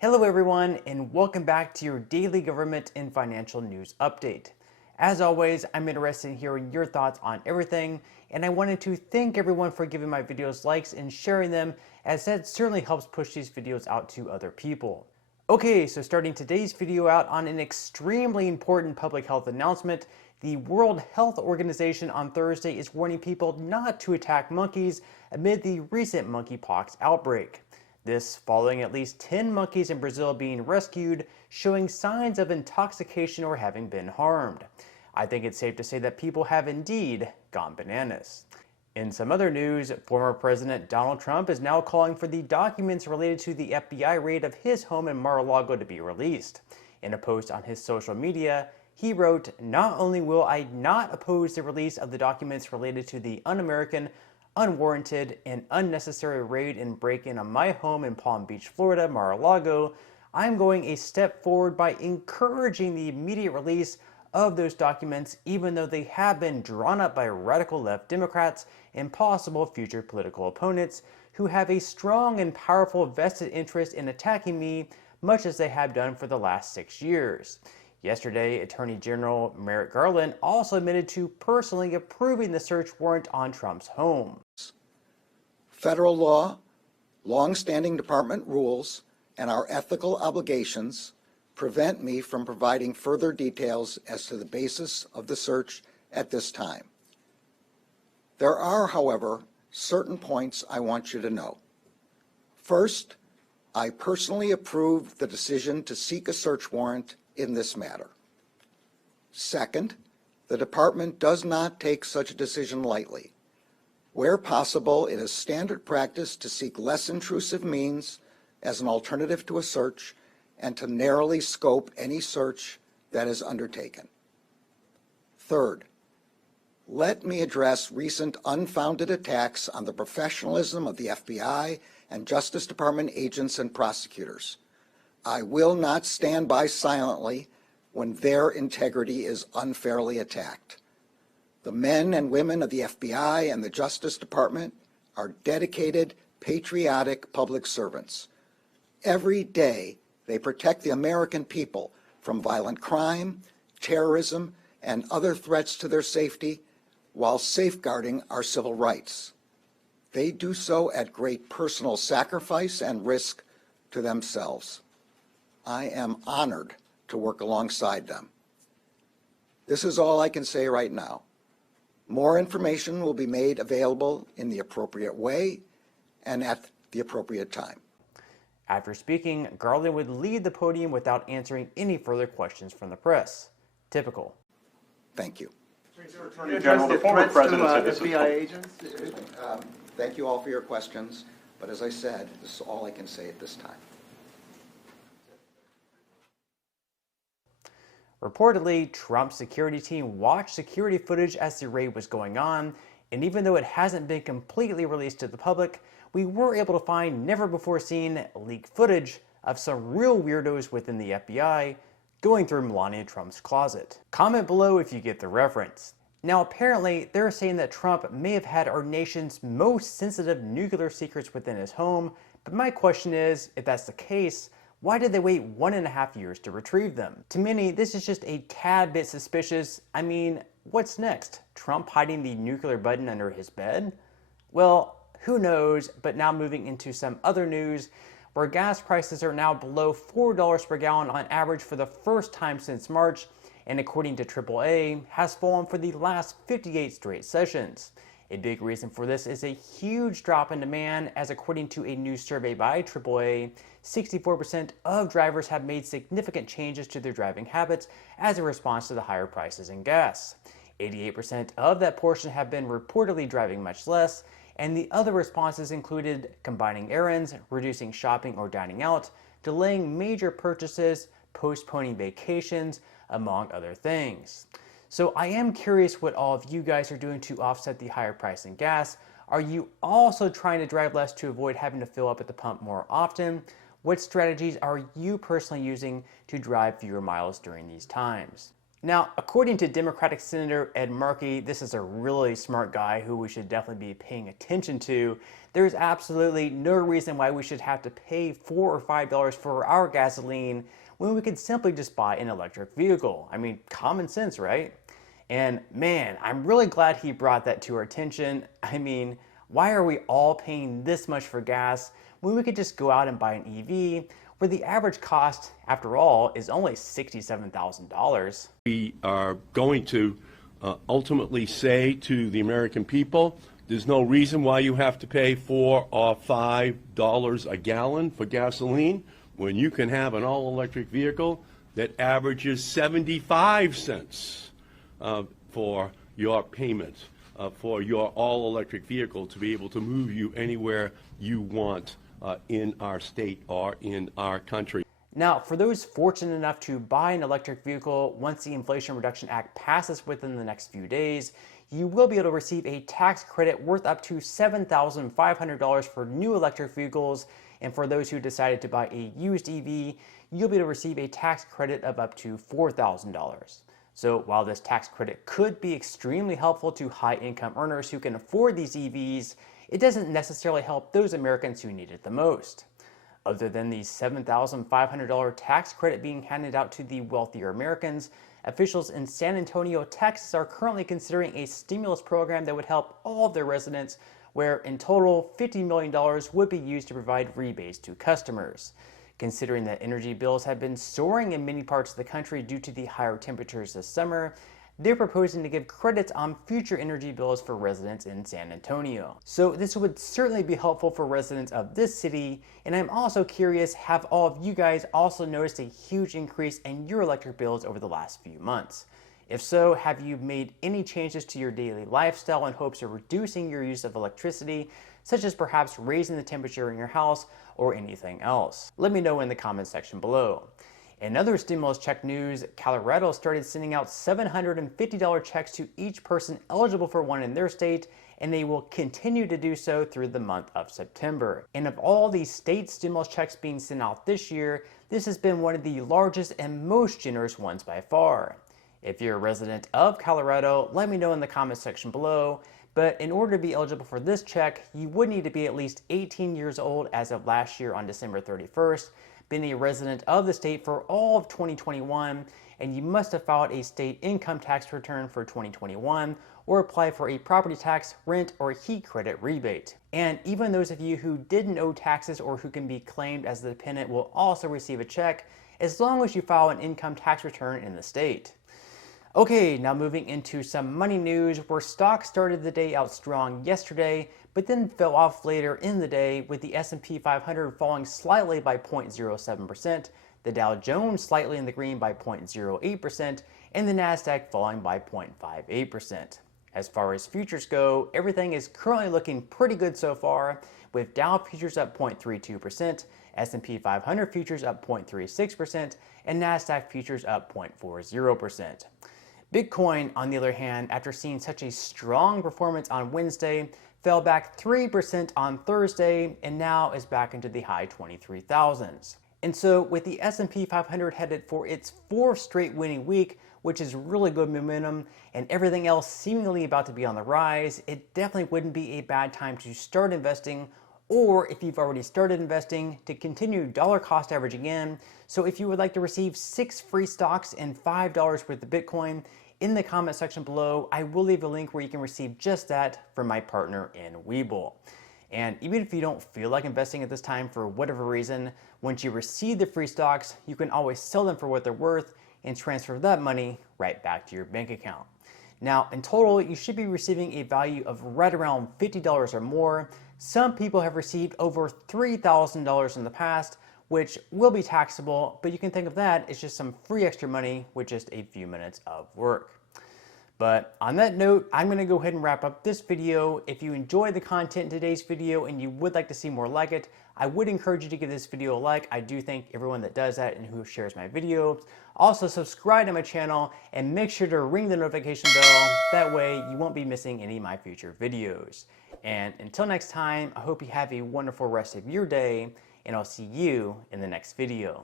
Hello everyone, and welcome back to your daily government and financial news update. As always, I'm interested in hearing your thoughts on everything, and I wanted to thank everyone for giving my videos likes and sharing them, as that certainly helps push these videos out to other people. Okay, so starting today's video out on an extremely important public health announcement, the World Health Organization on Thursday is warning people not to attack monkeys amid the recent monkeypox outbreak. This following at least 10 monkeys in Brazil being rescued, showing signs of intoxication or having been harmed. I think it's safe to say that people have indeed gone bananas. In some other news, former President Donald Trump is now calling for the documents related to the FBI raid of his home in Mar-a-Lago to be released. In a post on his social media, he wrote, "Not only will I not oppose the release of the documents related to the un-American, unwarranted, and unnecessary raid and break-in on my home in Palm Beach, Florida, Mar-a-Lago, I'm going a step forward by encouraging the immediate release of those documents, even though they have been drawn up by radical left Democrats and possible future political opponents who have a strong and powerful vested interest in attacking me, much as they have done for the last 6 years." Yesterday, Attorney General Merrick Garland also admitted to personally approving the search warrant on Trump's home. Federal law, long-standing department rules, and our ethical obligations prevent me from providing further details as to the basis of the search at this time. There are, however, certain points I want you to know. First, I personally approved the decision to seek a search warrant in this matter. Second, the department does not take such a decision lightly. Where possible, it is standard practice to seek less intrusive means as an alternative to a search and to narrowly scope any search that is undertaken. Third, let me address recent unfounded attacks on the professionalism of the FBI and Justice Department agents and prosecutors. I will not stand by silently when their integrity is unfairly attacked. The men and women of the FBI and the Justice Department are dedicated, patriotic public servants. Every day, they protect the American people from violent crime, terrorism, and other threats to their safety while safeguarding our civil rights. They do so at great personal sacrifice and risk to themselves. I am honored to work alongside them. This is all I can say right now. More information will be made available in the appropriate way and at the appropriate time. After speaking, Garland would leave the podium without answering any further questions from the press. Typical. Thank you. Attorney General, the former president said this FBI agents? Thank you all for your questions, but as I said, this is all I can say at this time. Reportedly, Trump's security team watched security footage as the raid was going on, and even though it hasn't been completely released to the public, we were able to find never-before-seen leaked footage of some real weirdos within the FBI going through Melania Trump's closet. Comment below if you get the reference. Now apparently, they're saying that Trump may have had our nation's most sensitive nuclear secrets within his home, but my question is, if that's the case, why did they wait 1.5 years to retrieve them? To many, this is just a tad bit suspicious. I mean, what's next? Trump hiding the nuclear button under his bed? Well, who knows, but now moving into some other news, where gas prices are now below $4 per gallon on average for the first time since March, and according to AAA, has fallen for the last 58 straight sessions. A big reason for this is a huge drop in demand, as according to a new survey by AAA, 64% of drivers have made significant changes to their driving habits as a response to the higher prices in gas. 88% of that portion have been reportedly driving much less, and the other responses included combining errands, reducing shopping or dining out, delaying major purchases, postponing vacations, among other things. So I am curious what all of you guys are doing to offset the higher price in gas. Are you also trying to drive less to avoid having to fill up at the pump more often? What strategies are you personally using to drive fewer miles during these times? Now, according to Democratic Senator Ed Markey, this is a really smart guy who we should definitely be paying attention to. There's absolutely no reason why we should have to pay $4 or $5 for our gasoline when we could simply just buy an electric vehicle. I mean, common sense, right? And man, I'm really glad he brought that to our attention. I mean, why are we all paying this much for gas when we could just go out and buy an EV where the average cost, after all, is only $67,000? We are going to ultimately say to the American people, there's no reason why you have to pay $4 or $5 a gallon for gasoline when you can have an all-electric vehicle that averages 75 cents for your payment for your all-electric vehicle to be able to move you anywhere you want in our state or in our country. Now, for those fortunate enough to buy an electric vehicle once the Inflation Reduction Act passes within the next few days, you will be able to receive a tax credit worth up to $7,500 for new electric vehicles. And for those who decided to buy a used EV, you'll be able to receive a tax credit of up to $4,000. So while this tax credit could be extremely helpful to high-income earners who can afford these EVs, it doesn't necessarily help those Americans who need it the most. Other than the $7,500 tax credit being handed out to the wealthier Americans, officials in San Antonio, Texas are currently considering a stimulus program that would help all of their residents, where in total $50 million would be used to provide rebates to customers. Considering that energy bills have been soaring in many parts of the country due to the higher temperatures this summer, they're proposing to give credits on future energy bills for residents in San Antonio. So this would certainly be helpful for residents of this city, and I'm also curious, have all of you guys also noticed a huge increase in your electric bills over the last few months? If so, have you made any changes to your daily lifestyle in hopes of reducing your use of electricity, such as perhaps raising the temperature in your house or anything else? Let me know in the comments section below. In other stimulus check news, Colorado started sending out $750 checks to each person eligible for one in their state, and they will continue to do so through the month of September. And of all these state stimulus checks being sent out this year, this has been one of the largest and most generous ones by far. If you're a resident of Colorado, let me know in the comments section below. But in order to be eligible for this check, you would need to be at least 18 years old as of last year on December 31st, been a resident of the state for all of 2021, and you must have filed a state income tax return for 2021 or apply for a property tax, rent, or heat credit rebate. And even those of you who didn't owe taxes or who can be claimed as the dependent will also receive a check as long as you file an income tax return in the state. Okay, now moving into some money news, where stocks started the day out strong yesterday, but then fell off later in the day, with the S&P 500 falling slightly by 0.07%, the Dow Jones slightly in the green by 0.08%, and the Nasdaq falling by 0.58%. As far as futures go, everything is currently looking pretty good so far, with Dow futures up 0.32%, S&P 500 futures up 0.36%, and Nasdaq futures up 0.40%. Bitcoin, on the other hand, after seeing such a strong performance on Wednesday, fell back 3% on Thursday and now is back into the high 23,000s. And so with the S&P 500 headed for its fourth straight winning week, which is really good momentum, and everything else seemingly about to be on the rise, it definitely wouldn't be a bad time to start investing, or if you've already started investing, to continue dollar cost averaging in. So if you would like to receive 6 free stocks and $5 worth of Bitcoin, in the comment section below, I will leave a link where you can receive just that from my partner in Webull. And even if you don't feel like investing at this time for whatever reason, once you receive the free stocks, you can always sell them for what they're worth and transfer that money right back to your bank account. Now, in total, you should be receiving a value of right around $50 or more. Some people have received over $3,000 in the past, which will be taxable, but you can think of that as just some free extra money with just a few minutes of work. But on that note, I'm going to go ahead and wrap up this video. If you enjoyed the content in today's video and you would like to see more like it, I would encourage you to give this video a like. I do thank everyone that does that and who shares my videos. Also, subscribe to my channel and make sure to ring the notification bell. That way you won't be missing any of my future videos. And until next time, I hope you have a wonderful rest of your day, and I'll see you in the next video.